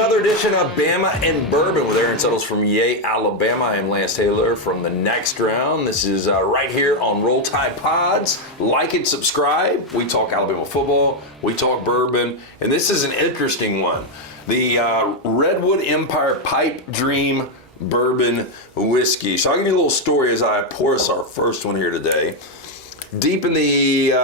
another edition of Bama and Bourbon with Aaron Suttles from Alabama. I am Lance Taylor from the Next Round. This is right here on Roll Tide Pods. Like and subscribe. We talk Alabama football. We talk bourbon. And this is an interesting one. The Redwood Empire Pipe Dream Bourbon Whiskey. So I'll give you a little story as I pour us our first one here today. Deep in the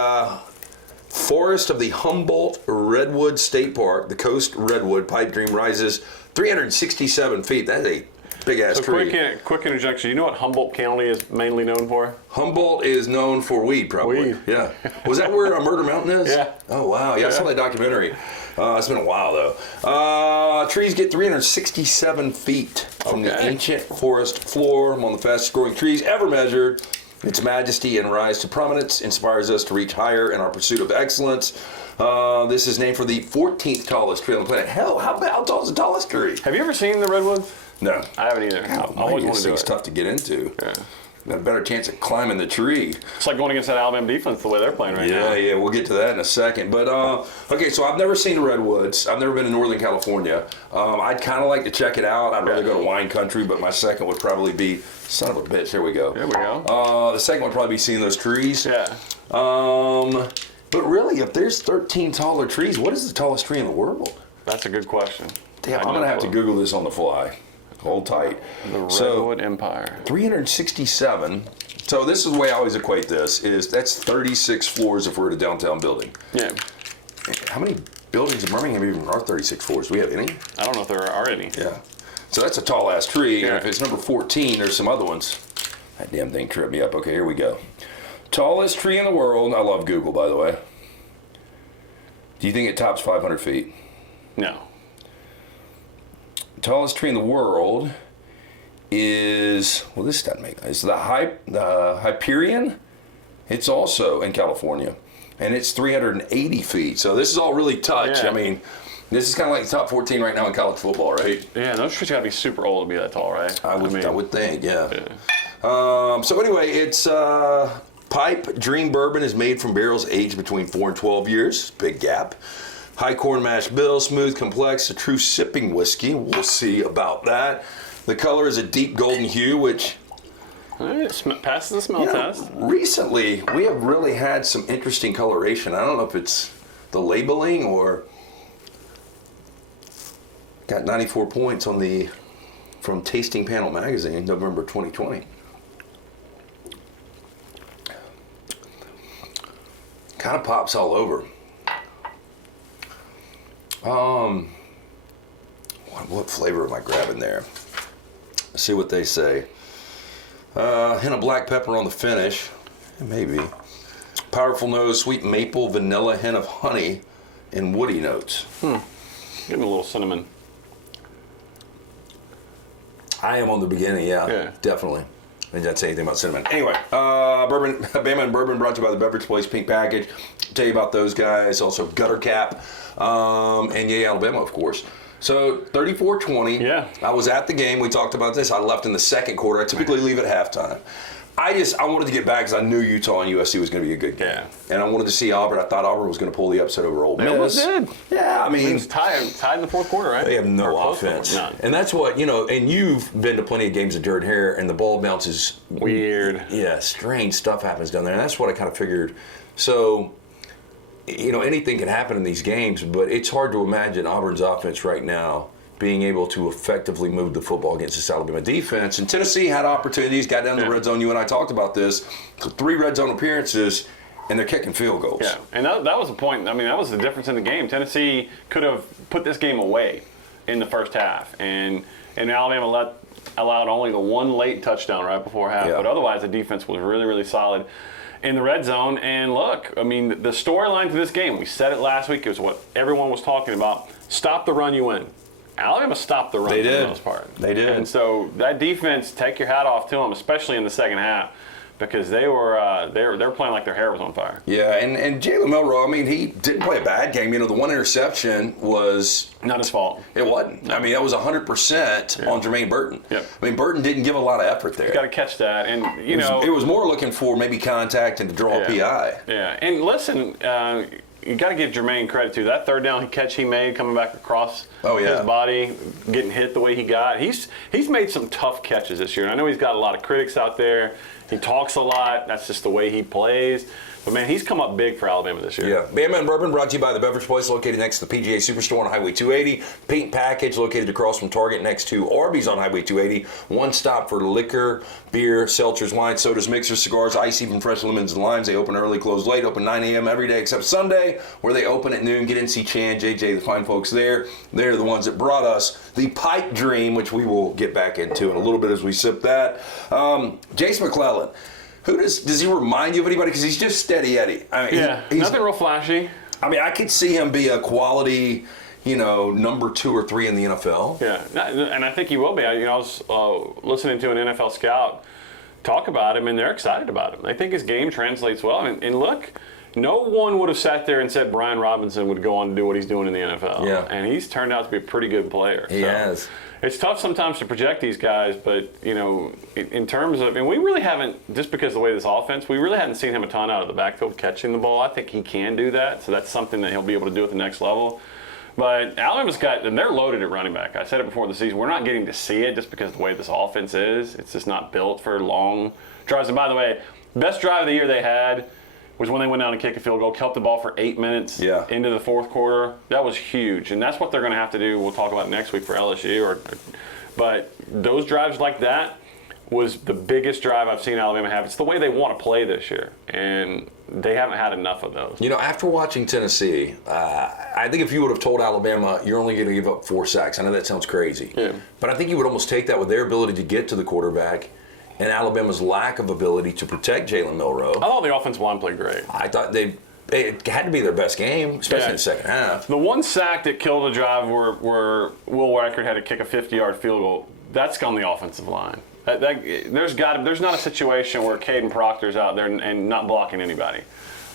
forest of the Humboldt Redwood State Park, the Coast Redwood Pipe Dream rises 367 feet. That's a big-ass tree. Quick interjection. You know what Humboldt County is mainly known for? Humboldt is known for weed, probably. Weed. Yeah. Was that where Murder Mountain is? Yeah. Oh, wow. Yeah, I saw that documentary. It's been a while, though. Trees get 367 feet from the ancient forest floor. Among the fastest-growing trees ever measured. Its majesty and rise to prominence inspires us to reach higher in our pursuit of excellence. This is named for the 14th tallest tree on the planet. Hell, how tall is the tallest tree? Have you ever seen the redwoods? No. I haven't either. I always want to do it. It's tough to get into. Yeah. Got a better chance of climbing the tree. It's like going against that Alabama defense the way they're playing right now. Yeah, we'll get to that in a second. But, okay, so I've never seen the Redwoods. I've never been to Northern California. I'd kind of like to check it out. I'd rather go to wine country, but my second would probably be, son of a bitch, there we go. There we go. The second would probably be seeing those trees. Yeah. But really, if there's 13 taller trees, what is the tallest tree in the world? That's a good question. Damn, I'm going to have to Google this on the fly. Hold tight. The Redwood Empire. 367. So this is the way I always equate this, is that's 36 floors if we're at a downtown building. Yeah. How many buildings in Birmingham even are 36 floors? Do we have any? I don't know if there are any. Yeah. So that's a tall-ass tree, Yeah. and if it's number 14, there's some other ones. That damn thing tripped me up. Okay, here we go. Tallest tree in the world. I love Google, by the way. Do you think it tops 500 feet? No. Tallest tree in the world is, well, this doesn't make sense. It's the Hyperion. It's also in California, and it's 380 feet. So this is all really touch. Yeah. I mean, this is kind of like the top 14 right now in college football, right? Yeah, those trees got to be super old to be that tall, right? I would think, yeah. So anyway, it's Pipe Dream Bourbon is made from barrels aged between 4 and 12 years. Big gap. High corn mash bill, smooth, complex, a true sipping whiskey. We'll see about that. The color is a deep golden hue, which Passes the smell test. Recently, we have really had some interesting coloration. I don't know if it's the labeling or got 94 points on the from Tasting Panel Magazine, November 2020. Kind of pops all over. What flavor am I grabbing there? Let's see what they say. Hint of black pepper on the finish, maybe. Powerful nose, sweet maple, vanilla, hint of honey, and woody notes. Give me a little cinnamon. I am on the beginning, Yeah. definitely. I didn't say anything about cinnamon. Anyway, bourbon, Bama and Bourbon brought to you by the Beverage Place Pink Package. Tell you about those guys. Also Gutter Cap, and Alabama, of course. So 34-20. Yeah. I was at the game. We talked about this. I left in the second quarter. I typically leave at halftime. I wanted to get back because I knew Utah and USC was going to be a good game. Yeah. And I wanted to see Auburn. I thought Auburn was going to pull the upset over Ole Miss. They almost did. Yeah, I mean, It was tied in the fourth quarter, right? they have no Or close to it. offense. None. And that's what, and you've been to plenty of games of Jared Hare, and the ball bounces. Weird. Yeah, strange stuff happens down there. And that's what I kind of figured. So, anything can happen in these games, but it's hard to imagine Auburn's offense right now being able to effectively move the football against this Alabama defense. And Tennessee had opportunities, got down the red zone. You and I talked about this. 3 red zone appearances, and they're kicking field goals. Yeah, and that was the point. I mean, that was the difference in the game. Tennessee could have put this game away in the first half, and Alabama allowed only the one late touchdown right before half. Yeah. But otherwise, the defense was really, really solid in the red zone. And look, I mean, the storyline to this game, we said it last week, it was what everyone was talking about. Stop the run, you win. Alabama stopped the run for the most part. They did. And so that defense, take your hat off to them, especially in the second half, because they were playing like their hair was on fire. Yeah, and Jalen Milroe, I mean, he didn't play a bad game. The one interception was not his fault. It wasn't. No. I mean, that was 100% on Jermaine Burton. Yep. I mean, Burton didn't give a lot of effort there. You got to catch that, and it was more looking for maybe contact and to draw a PI. Yeah, and listen, you got to give Jermaine credit too. That third down catch he made coming back across his body, getting hit the way he got. He's made some tough catches this year. And I know he's got a lot of critics out there. He talks a lot. That's just the way he plays. But, man, he's come up big for Alabama this year. Yeah. Bama and Bourbon brought to you by the Beverage Place, located next to the PGA Superstore on Highway 280. Paint Package, located across from Target next to Arby's on Highway 280. One stop for liquor, beer, seltzers, wine, sodas, mixers, cigars, ice, even fresh lemons and limes. They open early, close late, open 9 a.m. every day except Sunday, where they open at noon. Get in, see Chan, JJ, the fine folks there. They're the ones that brought us the Pipe Dream, which we will get back into in a little bit as we sip that. Jace McClellan. Who does he remind you of anybody? Because he's just steady Eddie. I mean, he's nothing real flashy. I mean, I could see him be a quality, number 2 or 3 in the NFL. Yeah, and I think he will be. I was listening to an NFL scout talk about him, and they're excited about him. They think his game translates well. And look, no one would have sat there and said Brian Robinson would go on to do what he's doing in the NFL. Yeah. And he's turned out to be a pretty good player. He has. It's tough sometimes to project these guys, but, in terms of, and we really haven't, just because of the way this offense, we really haven't seen him a ton out of the backfield catching the ball. I think he can do that, so that's something that he'll be able to do at the next level. But Alabama's got, and they're loaded at running back. I said it before the season, we're not getting to see it just because of the way this offense is. It's just not built for long drives. And by the way, best drive of the year they had was when they went down and kicked a field goal, kept the ball for 8 minutes into the fourth quarter. That was huge, and that's what they're going to have to do. We'll talk about next week for LSU. But those drives like that was the biggest drive I've seen Alabama have. It's the way they want to play this year, and they haven't had enough of those. After watching Tennessee, I think if you would have told Alabama you're only going to give up 4 sacks, I know that sounds crazy, but I think you would almost take that with their ability to get to the quarterback and Alabama's lack of ability to protect Jalen Milroe. I thought the offensive line played great. I thought it had to be their best game, especially in the second half. The one sack that killed the drive where Will Reichard had to kick a 50-yard field goal, that's on the offensive line. There's not a situation where Caden Proctor's out there and not blocking anybody.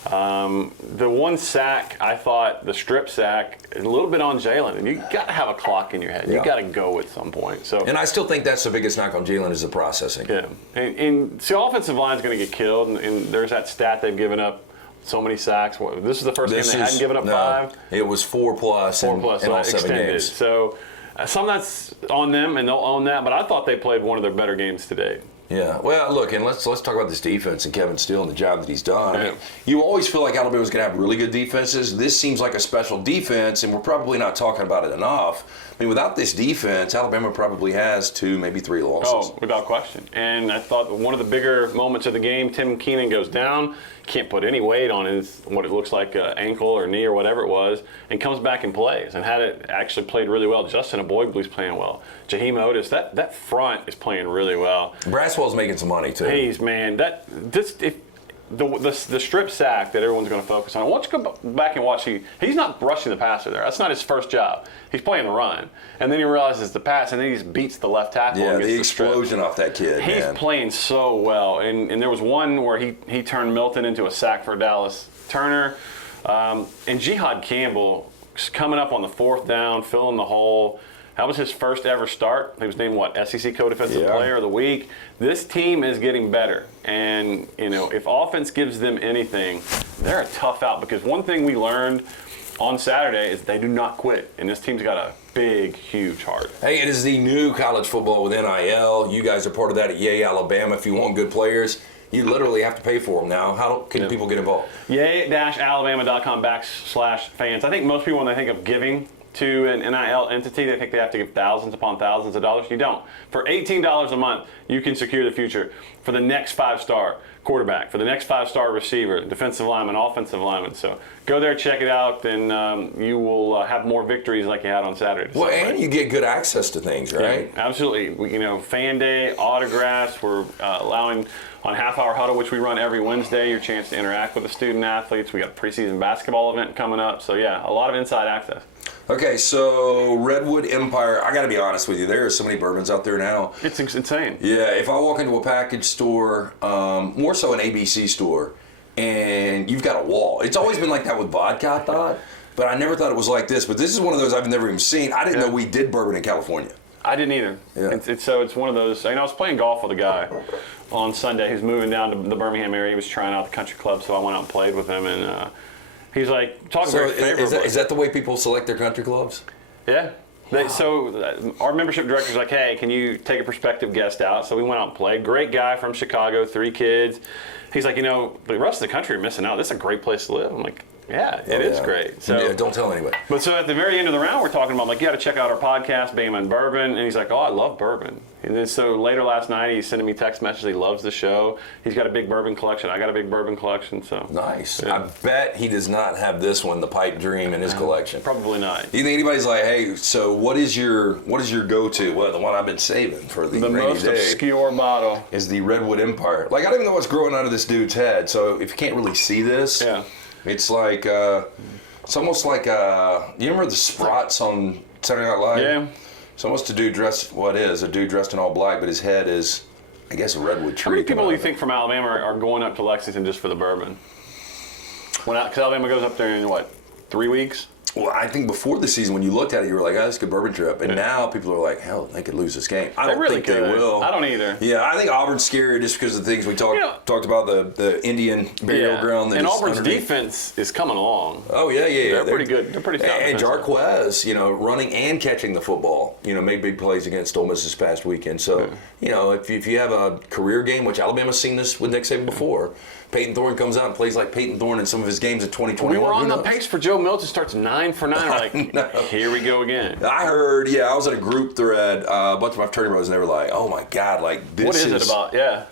The one sack, I thought, the strip sack, a little bit on Jalen. And you got to have a clock in your head. You got to go at some point. And I still think that's the biggest knock on Jalen is the processing. Yeah. And the offensive line's going to get killed. And there's that stat they've given up so many sacks. This is the first game they hadn't given up 5. It was 4+ in all 7 extended. games. So some of that's on them, and they'll own that. But I thought they played one of their better games today. Yeah, well, look, and let's talk about this defense and Kevin Steele and the job that he's done. I mean, you always feel like Alabama's going to have really good defenses. This seems like a special defense, and we're probably not talking about it enough. I mean, without this defense, Alabama probably has 2, maybe 3 losses. Oh, without question. And I thought one of the bigger moments of the game, Tim Keenan goes down, can't put any weight on his, what it looks like, ankle or knee or whatever it was, and comes back and plays. And had it actually played really well. Justin Aboigbe's playing well. Jaheim Otis, that front is playing really well. Braswell's making some money too. The strip sack that everyone's going to focus on. Once you go back and watch, he's not rushing the passer there. That's not his first job. He's playing the run. And then he realizes the pass, and then he just beats the left tackle. Yeah, the explosion off that kid, He's playing so well. And there was one where he turned Milton into a sack for Dallas Turner. And Jihad Campbell coming up on the 4th down, filling the hole. That was his first ever start. He was named, SEC Co-Defensive Player of the Week. This team is getting better. And, if offense gives them anything, they're a tough out. Because one thing we learned on Saturday is they do not quit. And this team's got a big, huge heart. Hey, it is the new college football with NIL. You guys are part of that at Yay, Alabama. If you want good players, you literally have to pay for them now. How can people get involved? Yay-alabama.com/fans. I think most people, when they think of giving to an NIL entity, they think they have to give thousands upon thousands of dollars. You don't. For $18 a month, you can secure the future for the next 5-star quarterback, for the next 5-star receiver, defensive lineman, offensive lineman. So go there, check it out, and you will have more victories like you had on Saturday. Well, and you get good access to things, right? Yeah, absolutely. Fan Day, autographs. We're allowing on Half Hour Huddle, which we run every Wednesday, your chance to interact with the student athletes. We got a preseason basketball event coming up. So, yeah, a lot of inside access. Okay, so Redwood Empire, I got to be honest with you, there are so many bourbons out there now. It's insane. Yeah, if I walk into a package store, more so an ABC store, and you've got a wall. It's always been like that with vodka, I thought, but I never thought it was like this. But this is one of those I've never even seen. I didn't know we did bourbon in California. I didn't either. Yeah. It's one of those. I was playing golf with a guy on Sunday who's moving down to the Birmingham area. He was trying out the country club, so I went out and played with him. And He's like, talking So very favorably. is that the way people select their country clubs? Yeah. So our membership director's like, hey, can you take a prospective guest out? So we went out and played. Great guy from Chicago, 3 kids. He's like, the rest of the country are missing out. This is a great place to live. I'm like, yeah, it is great. So yeah, don't tell anybody. But so at the very end of the round, we're talking about, like, you got to check out our podcast, Bama Bourbon. And he's like, oh, I love bourbon. And then so later last night, he's sending me text messages. He loves the show. He's got a big bourbon collection. I got a big bourbon collection. So nice. Yeah. I bet he does not have this one, the Pipe Dream, in his collection. Probably not. Do you think anybody's like, hey, so what is your go-to? Well, the one I've been saving for the rainy most day obscure bottle is the Redwood Empire. Like, I don't even know what's growing out of this dude's head. So if you can't really see this, Yeah. it's like it's almost like you remember the Sprots on Saturday Night Live? Yeah. It's almost a dude dressed in all black, but his head is, I guess, a redwood tree. How many people do you coming think from Alabama are going up to Lexington just for the bourbon? Because Alabama goes up there in, 3 weeks? Well, I think before the season, when you looked at it, you were like, oh, that's a good bourbon trip. And now people are like, hell, they could lose this game. I don't think they will. I don't either. Yeah, I think Auburn's scary just because of the things we talked about, the Indian burial ground. And Auburn's defense is coming along. Oh, yeah. They're pretty good. They're pretty stout. And Jarquez, running and catching the football, made big plays against Ole Miss this past weekend. So, if you have a career game, which Alabama's seen this with Nick Saban before, Peyton Thorne comes out and plays like Peyton Thorne in some of his games in 2021. We were on the pace for Joe Milton starts 9 for 9. Like, here we go again. I heard, I was in a group thread, a bunch of my fraternity brothers, and they were like, oh my God, like this What is it about? Yeah.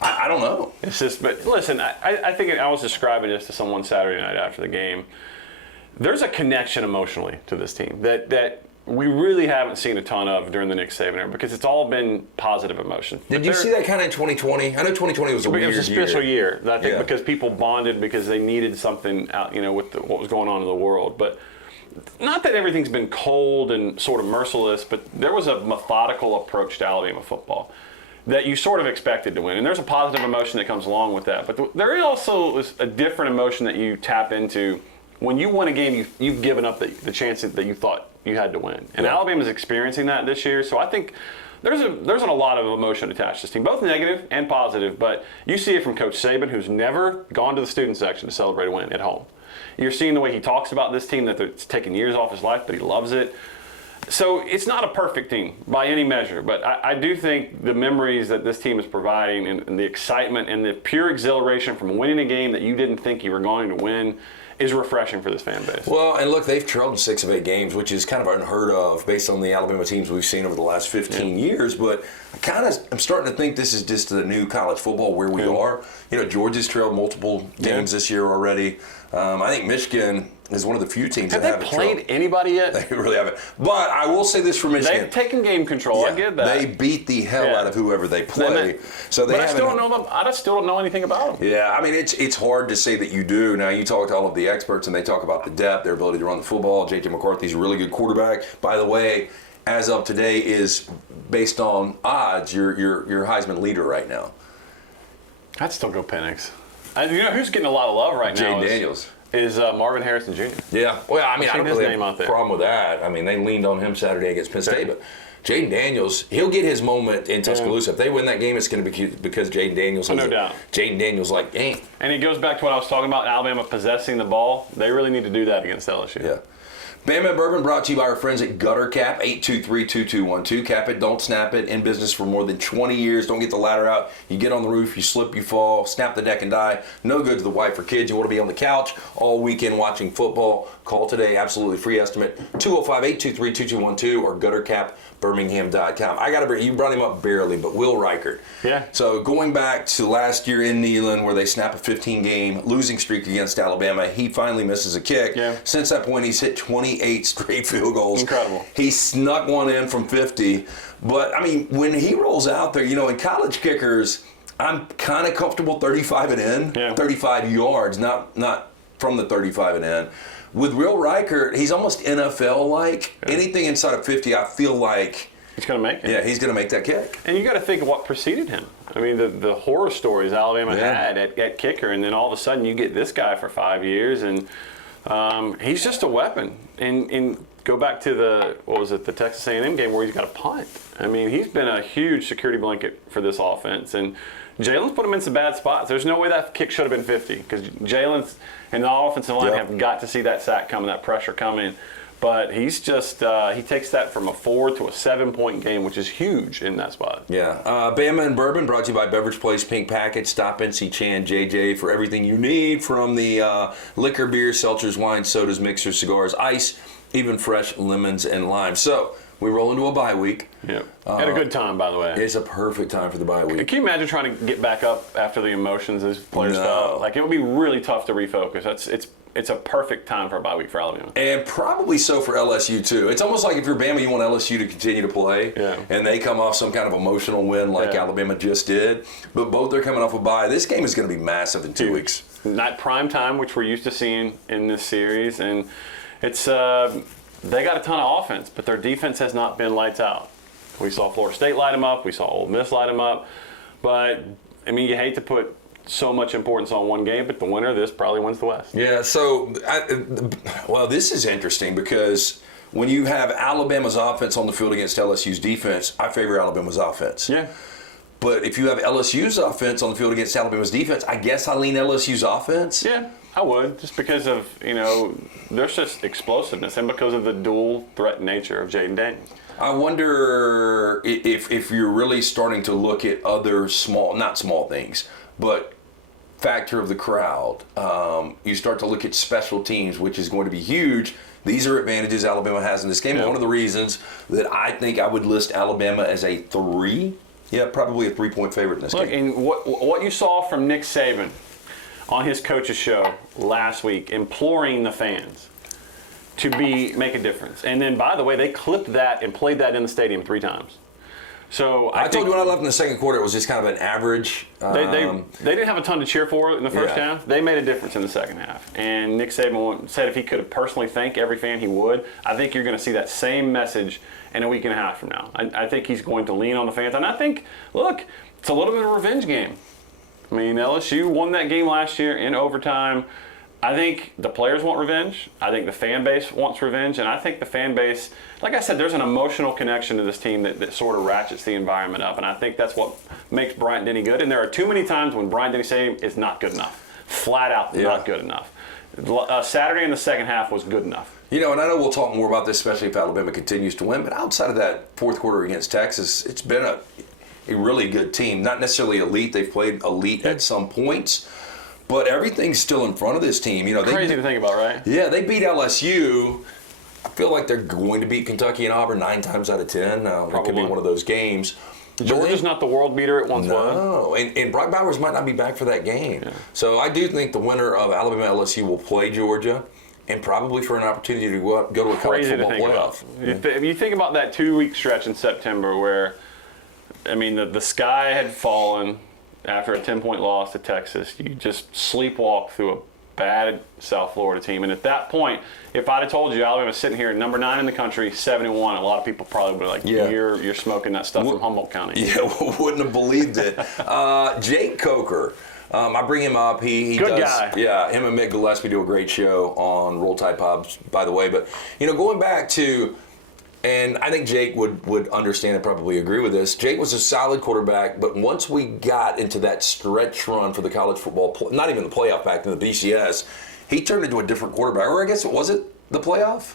I don't know. It's just, but listen, I think I was describing this to someone Saturday night after the game. There's a connection emotionally to this team that we really haven't seen a ton of during the Nick Saban era because it's all been positive emotion. Did you see that kind of in 2020? I know 2020 was a weird year. It was a special year. I think because people bonded because they needed something out, with what was going on in the world. But not that everything's been cold and sort of merciless, but there was a methodical approach to Alabama football that you sort of expected to win. And there's a positive emotion that comes along with that. But there is also a different emotion that you tap into when you win a game. You've given up the chance that you thought you had to win. And Alabama's experiencing that this year. So I think there's a lot of emotion attached to this team, both negative and positive. But you see it from Coach Saban, who's never gone to the student section to celebrate a win at home. You're seeing the way he talks about this team, that it's taken years off his life, but he loves it. So it's not a perfect team by any measure, but I do think the memories that this team is providing and the excitement and the pure exhilaration from winning a game that you didn't think you were going to win is refreshing for this fan base. Well, and look, they've trailed in 6 of 8 games, which is kind of unheard of based on the Alabama teams we've seen over the last 15 years. But I'm starting to think this is just the new college football where we are. Georgia's trailed multiple games this year already. I think Michigan is one of the few teams that haven't played trailed. Anybody yet? They really haven't. But I will say this for Michigan. They've taken game control. I get that. They beat the hell out of whoever they play. But I still don't know anything about them. Yeah, I mean, it's hard to say that you do. Now, you talk to all of the experts, and they talk about the depth, their ability to run the football. J.J. McCarthy's a really good quarterback. By the way, as of today, is based on odds, your Heisman leader right now. I'd still go Penix. Who's getting a lot of love right now? Jaden Daniels. Is Marvin Harrison Jr. Yeah. Well, I mean, I don't really have a out there. problem with that. I mean, they leaned on him Saturday against Penn State, but Jaden Daniels, he'll get his moment in Tuscaloosa. If they win that game, it's going to be because Jaden Daniels. No doubt. Jaden Daniels, game. And it goes back to what I was talking about, Alabama possessing the ball. They really need to do that against LSU. Yeah. Bama Bourbon brought to you by our friends at Gutter Cap, 823-2212. Cap it, don't snap it. In business for more than 20 years. Don't get the ladder out. You get on the roof, you slip, you fall, snap the deck and die. No good to the wife or kids. You want to be on the couch all weekend watching football. Call today, absolutely free estimate, 205-823-2212 or guttercapbirmingham.com. I got to you brought him up barely, but Will Reichard. Yeah. So going back to last year in Neyland where they snap a 15-game losing streak against Alabama, he finally misses a kick. Yeah. Since that point, he's hit 28 straight field goals. Incredible. He snuck one in from 50. But, I mean, when he rolls out there, in college kickers, I'm kind of comfortable 35 and in, 35 yards, not from the 35 and in. With Will Reichard, he's almost NFL-like. Yeah. Anything inside of 50, I feel like he's going to make it. Yeah, he's going to make that kick. And you got to think of what preceded him. I mean, the horror stories Alabama had at kicker, and then all of a sudden you get this guy for 5 years, and he's just a weapon. And go back to the Texas A&M game where he's got a punt. I mean, he's been a huge security blanket for this offense. And Jalen's put him in some bad spots. There's no way that kick should have been 50 because Jalen's and the offensive line have got to see that sack coming, that pressure coming. But he's just, he takes that from a 4 to a 7-point game, which is huge in that spot. Yeah. Bama and Bourbon brought to you by Beverage Place Pink Package. Stop in, see Chan JJ for everything you need from the liquor, beer, seltzers, wine, sodas, mixers, cigars, ice, even fresh lemons and limes. So we roll into a bye week. Yeah. Had a good time, by the way. It's a perfect time for the bye week. Can you imagine trying to get back up after the emotions as players felt? Like, it would be really tough to refocus. It's a perfect time for a bye week for Alabama. And probably so for LSU, too. It's almost like if you're Bama, you want LSU to continue to play, and they come off some kind of emotional win like Alabama just did. But both are coming off a bye. This game is going to be massive in 2 weeks. Not prime time, which we're used to seeing in this series. And it's they got a ton of offense, but their defense has not been lights out. We saw Florida State light them up. We saw Ole Miss light them up. But, I mean, you hate to put so much importance on one game, but the winner of this probably wins the West. Yeah, so, this is interesting because when you have Alabama's offense on the field against LSU's defense, I favor Alabama's offense. Yeah. But if you have LSU's offense on the field against Alabama's defense, I guess I lean LSU's offense. Yeah, I would, just because of, there's just explosiveness and because of the dual threat nature of Jaden Daniels. I wonder if you're really starting to look at other not small things, but factor of the crowd. You start to look at special teams, which is going to be huge. These are advantages Alabama has in this game. One of the reasons that I think I would list Alabama as a 3, probably a 3-point favorite in this game. And what you saw from Nick Saban on his coach's show last week, imploring the fans to make a difference. And then, by the way, they clipped that and played that in the stadium 3 times. So I told you when I left in the second quarter, it was just kind of an average. They didn't have a ton to cheer for in the first half. They made a difference in the second half. And Nick Saban said if he could have personally thanked every fan, he would. I think you're going to see that same message in a week and a half from now. I think he's going to lean on the fans. And I think, look, it's a little bit of a revenge game. I mean, LSU won that game last year in overtime. I think the players want revenge. I think the fan base wants revenge. And I think the fan base, like I said, there's an emotional connection to this team that sort of ratchets the environment up. And I think that's what makes Bryant-Denny good. And there are too many times when Bryant-Denny Stadium is not good enough. Flat out not good enough. Saturday in the second half was good enough. And I know we'll talk more about this, especially if Alabama continues to win. But outside of that fourth quarter against Texas, it's been a really good team. Not necessarily elite. They've played elite at some points. But everything's still in front of this team. Crazy to think about, right? Yeah, they beat LSU. I feel like they're going to beat Kentucky and Auburn 9 times out of 10. It could be one of those games. Georgia's not the world beater it once was. No, and Brock Bowers might not be back for that game. Yeah. So I do think the winner of Alabama LSU will play Georgia, and probably for an opportunity to go to a college football playoff. If you think about that 2-week stretch in September where, the sky had fallen after a 10-point loss to Texas, you just sleepwalk through a bad South Florida team. And at that point, if I'd have told you Alabama's sitting here number 9 in the country, 7-1, a lot of people probably would have you're smoking that stuff from Humboldt County. Yeah, wouldn't have believed it. Jake Coker, I bring him up. He Good does. Guy. Yeah, him and Mick Gillespie do a great show on Roll Tide Pods, by the way. But going back to. And I think Jake would understand and probably agree with this. Jake was a solid quarterback, but once we got into that stretch run for the college football, not even the playoff back in the BCS, he turned into a different quarterback. Or I guess was it the playoff?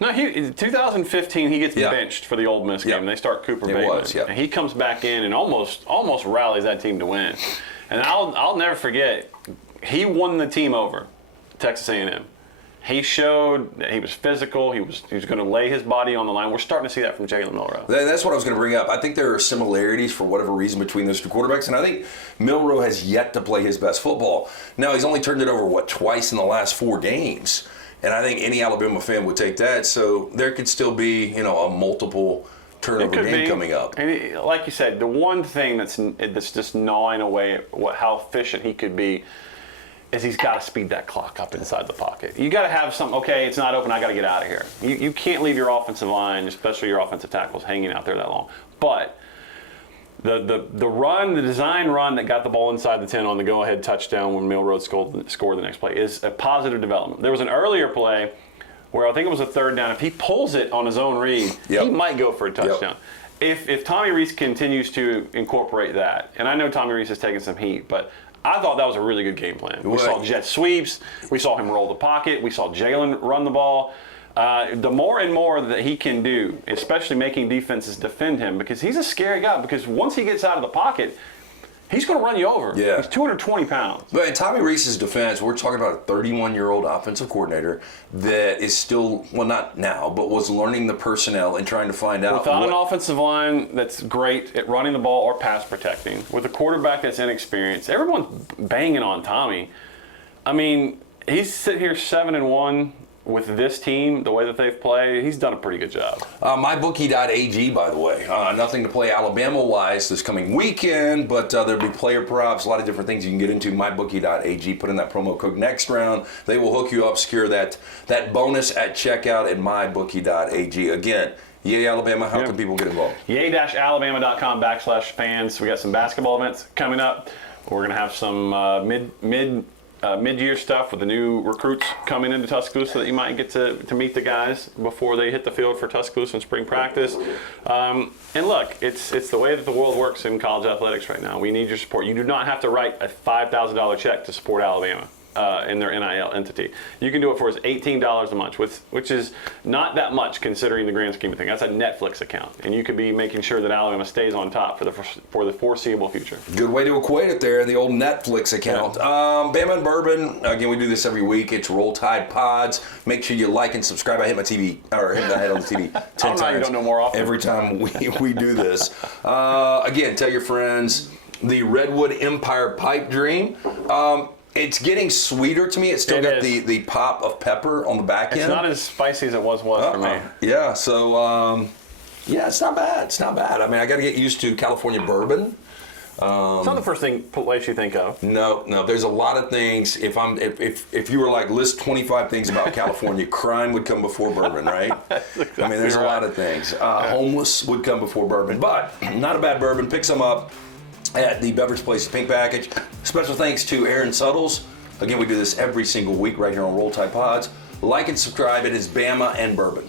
No, 2015 he gets benched for the Ole Miss game. And they start Cooper Bateman. And he comes back in and almost rallies that team to win. And I'll never forget, he won the team over, Texas A&M. He showed that he was physical. He was going to lay his body on the line. We're starting to see that from Jalen Milroe. That's what I was going to bring up. I think there are similarities for whatever reason between those two quarterbacks, and I think Milroe has yet to play his best football. Now, he's only turned it over, twice in the last 4 games, and I think any Alabama fan would take that. So there could still be, a multiple turnover game coming up. And like you said, the one thing that's just gnawing away at how efficient he could be is he's got to speed that clock up inside the pocket. You got to have some, okay, it's not open, I got to get out of here. You can't leave your offensive line, especially your offensive tackles, hanging out there that long. But the run, the design run that got the ball inside the 10 on the go-ahead touchdown when Milroe scored the next play is a positive development. There was an earlier play where I think it was a 3rd down. If he pulls it on his own read, he might go for a touchdown. if Tommy Rees continues to incorporate that, and I know Tommy Rees has taken some heat, but I thought that was a really good game plan. We saw jet sweeps. We saw him roll the pocket. We saw Jalen run the ball. The more and more that he can do, especially making defenses defend him, because he's a scary guy, because once he gets out of the pocket, he's going to run you over. Yeah. He's 220 pounds. But in Tommy Rees's defense, we're talking about a 31-year-old offensive coordinator that is still, well, not now, but was learning the personnel and trying to find out. Without an offensive line that's great at running the ball or pass protecting, with a quarterback that's inexperienced, everyone's banging on Tommy. I mean, he's sitting here 7-1. With this team, the way that they've played, he's done a pretty good job. MyBookie.ag, by the way. Nothing to play Alabama-wise this coming weekend, but there'll be player props, a lot of different things you can get into. MyBookie.ag, put in that promo code next round. They will hook you up, secure that bonus at checkout at MyBookie.ag. Again, Yay Alabama, how can people get involved? Yay-alabama.com/fans. We got some basketball events coming up. We're going to have some mid-year stuff with the new recruits coming into Tuscaloosa that you might get to meet the guys before they hit the field for Tuscaloosa in spring practice. And look, it's the way that the world works in college athletics right now. We need your support. You do not have to write a $5,000 check to support Alabama in their NIL entity. You can do it for as $18 a month, which is not that much considering the grand scheme of things. That's a Netflix account, and you could be making sure that Alabama stays on top for the foreseeable future. Good way to equate it there, the old Netflix account. Yeah. Bama and Bourbon, again, we do this every week. It's Roll Tide Pods. Make sure you like and subscribe. I hit my TV, or hit my head on the TV 10 times. You don't know more often. Every time we do this. Again, tell your friends, the Redwood Empire Pipe Dream. It's getting sweeter to me. It's still got the pop of pepper on the back end. It's not as spicy as it was for me. Yeah, so, it's not bad. It's not bad. I mean, I got to get used to California bourbon. It's not the first place you think of. No. There's a lot of things. If you were like, list 25 things about California, crime would come before bourbon, right? Exactly. I mean, there's a lot of things. Homeless would come before bourbon. But not a bad bourbon. Pick some up at the Beverage Place Pink Package. Special thanks to Aaron Suttles. Again, we do this every single week right here on Roll Tide Pods. Like and subscribe. It is Bama and Bourbon.